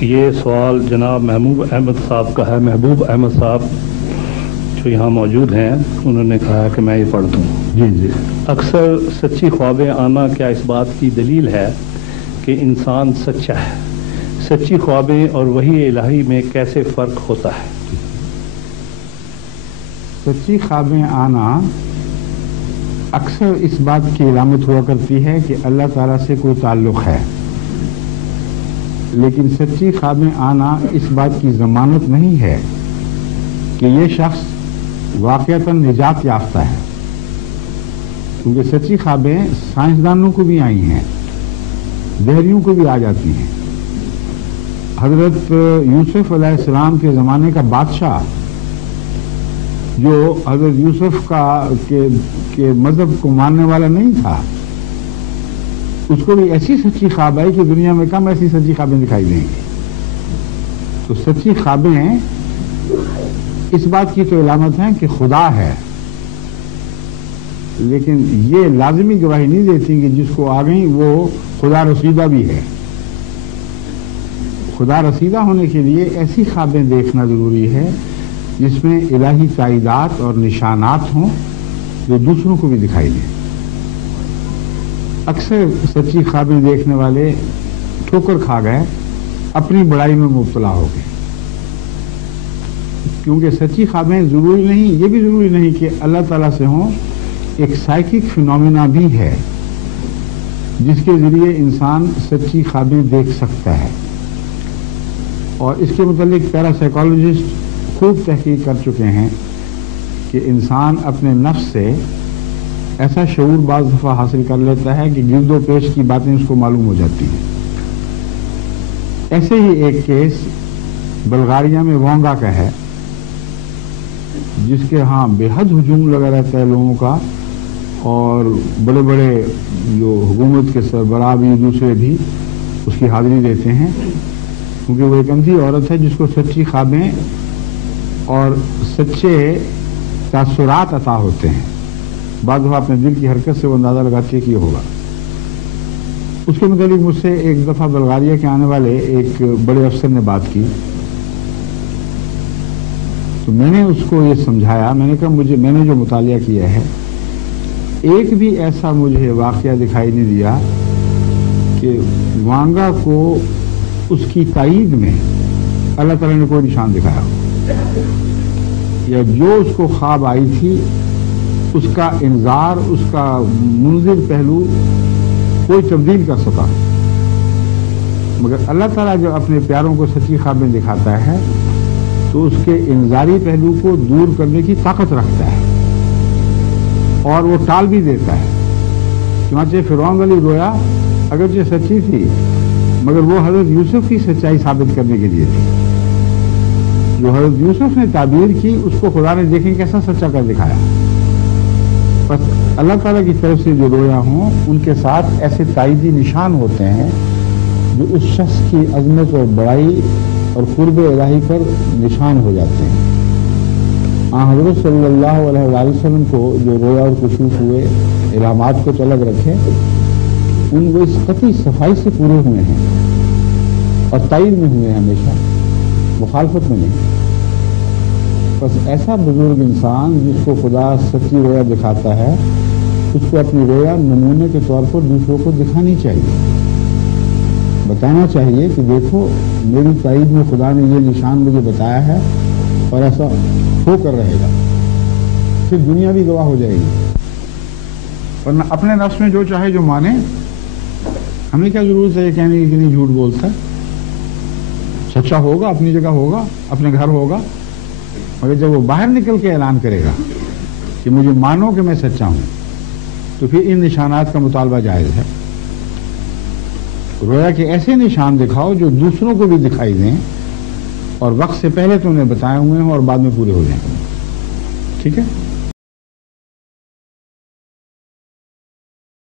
یہ سوال جناب محبوب احمد صاحب کا ہے. محبوب احمد صاحب جو یہاں موجود ہیں انہوں نے کہا کہ میں یہ پڑھ دوں. جی. اکثر سچی خوابیں آنا کیا اس بات کی دلیل ہے کہ انسان سچا ہے؟ سچی خوابیں اور وحی الہی میں کیسے فرق ہوتا ہے؟ سچی خوابیں آنا اکثر اس بات کی علامت ہوا کرتی ہے کہ اللہ تعالیٰ سے کوئی تعلق ہے، لیکن سچی خوابیں آنا اس بات کی ضمانت نہیں ہے کہ یہ شخص واقعتاً نجات یافتہ ہے، کیونکہ سچی خوابیں سائنسدانوں کو بھی آئی ہیں، دہریوں کو بھی آ جاتی ہیں. حضرت یوسف علیہ السلام کے زمانے کا بادشاہ جو حضرت یوسف کے مذہب کو ماننے والا نہیں تھا، اس کو بھی ایسی سچی خواب آئی کہ دنیا میں کم ایسی سچی خوابیں دکھائی دیں گی. تو سچی خوابیں اس بات کی تو علامت ہیں کہ خدا ہے، لیکن یہ لازمی گواہی نہیں دیتی کہ جس کو آ گئی وہ خدا رسیدہ بھی ہے. خدا رسیدہ ہونے کے لیے ایسی خوابیں دیکھنا ضروری ہے جس میں الہی تائیدات اور نشانات ہوں جو دوسروں کو بھی دکھائی دیں. اکثر سچی خوابیں دیکھنے والے ٹھوکر کھا گئے، اپنی بڑائی میں مبتلا ہو گئے. کیونکہ سچی خوابیں ضروری نہیں، یہ بھی ضروری نہیں کہ اللہ تعالیٰ سے ہوں. ایک سائیکک فینومینا بھی ہے جس کے ذریعے انسان سچی خوابیں دیکھ سکتا ہے، اور اس کے متعلق پیرا سائیکالوجسٹ خوب تحقیق کر چکے ہیں کہ انسان اپنے نفس سے ایسا شعور بعض دفعہ حاصل کر لیتا ہے کہ گرد و پیش کی باتیں اس کو معلوم ہو جاتی ہیں. ایسے ہی ایک کیس بلغاریہ میں وونگا کا ہے، جس کے ہاں بے حد ہجوم لگا رہتا ہے لوگوں کا، اور بڑے بڑے جو حکومت کے سربراہ بھی دوسرے بھی اس کی حاضری دیتے ہیں، کیونکہ وہ ایک اندھی عورت ہے جس کو سچی خوابیں اور سچے تاثرات عطا ہوتے ہیں. بعض دفعہ اپنے دل کی حرکت سے وہ اندازہ لگاتی ہے کہ یہ ہوگا. اس کے متعلق مجھ سے ایک دفعہ بلغاریہ کے آنے والے ایک بڑے افسر نے بات کی، تو میں نے اس کو یہ سمجھایا. میں نے کہا میں نے جو مطالعہ کیا ہے ایک بھی ایسا مجھے واقعہ دکھائی نہیں دیا کہ وانگا کو اس کی تائید میں اللہ تعالیٰ نے کوئی نشان دکھایا ہو، یا جو اس کو خواب آئی تھی اس کا انذار، اس کا منذر پہلو کوئی تبدیل کر سکا. مگر اللہ تعالیٰ جو اپنے پیاروں کو سچی خوابیں دکھاتا ہے تو اس کے انذاری پہلو کو دور کرنے کی طاقت رکھتا ہے، اور وہ ٹال بھی دیتا ہے. چنانچہ فرعون والی رویا اگرچہ سچی تھی مگر وہ حضرت یوسف کی سچائی ثابت کرنے کے لیے تھی. جو حضرت یوسف نے تعبیر کی اس کو خدا نے دیکھیں کیسا سچا کر دکھایا. بس اللہ تعالیٰ کی طرف سے جو رویا ہوں ان کے ساتھ ایسے تائیدی نشان ہوتے ہیں جو اس شخص کی عظمت اور بڑائی اور قرب الہی پر نشان ہو جاتے ہیں. حضرت صلی اللہ علیہ وآلہ وسلم کو جو رویا اور کشوف ہوئے، الہامات کو الگ رکھے، ان وہ اس قطعی صفائی سے پورے ہوئے ہیں اور تائید میں ہوئے ہیں، ہمیشہ مخالفت میں نہیں. بس ایسا بزرگ انسان جس کو خدا سچی رویا دکھاتا ہے اس کو اپنی رویا نمونے کے طور پر دوسروں کو دکھانی چاہیے، بتانا چاہیے کہ دیکھو میری تائید میں خدا نے یہ نشان مجھے بتایا ہے اور ایسا ہو کر رہے گا. پھر دنیا بھی گواہ ہو جائے گی. ورنہ اپنے نفس میں جو چاہے جو مانے، ہمیں کیا ضرورت ہے یہ کہنے کی کہ نہیں جھوٹ بولتا. سچا ہوگا، اپنی جگہ ہوگا، اپنے گھر ہوگا، مگر جب وہ باہر نکل کے اعلان کرے گا کہ مجھے مانو کہ میں سچا ہوں، تو پھر ان نشانات کا مطالبہ جائز ہے. رویا کے ایسے نشان دکھاؤ جو دوسروں کو بھی دکھائی دیں اور وقت سے پہلے تو انہیں بتائے ہوئے ہوں اور بعد میں پورے ہو جائیں. ٹھیک ہے؟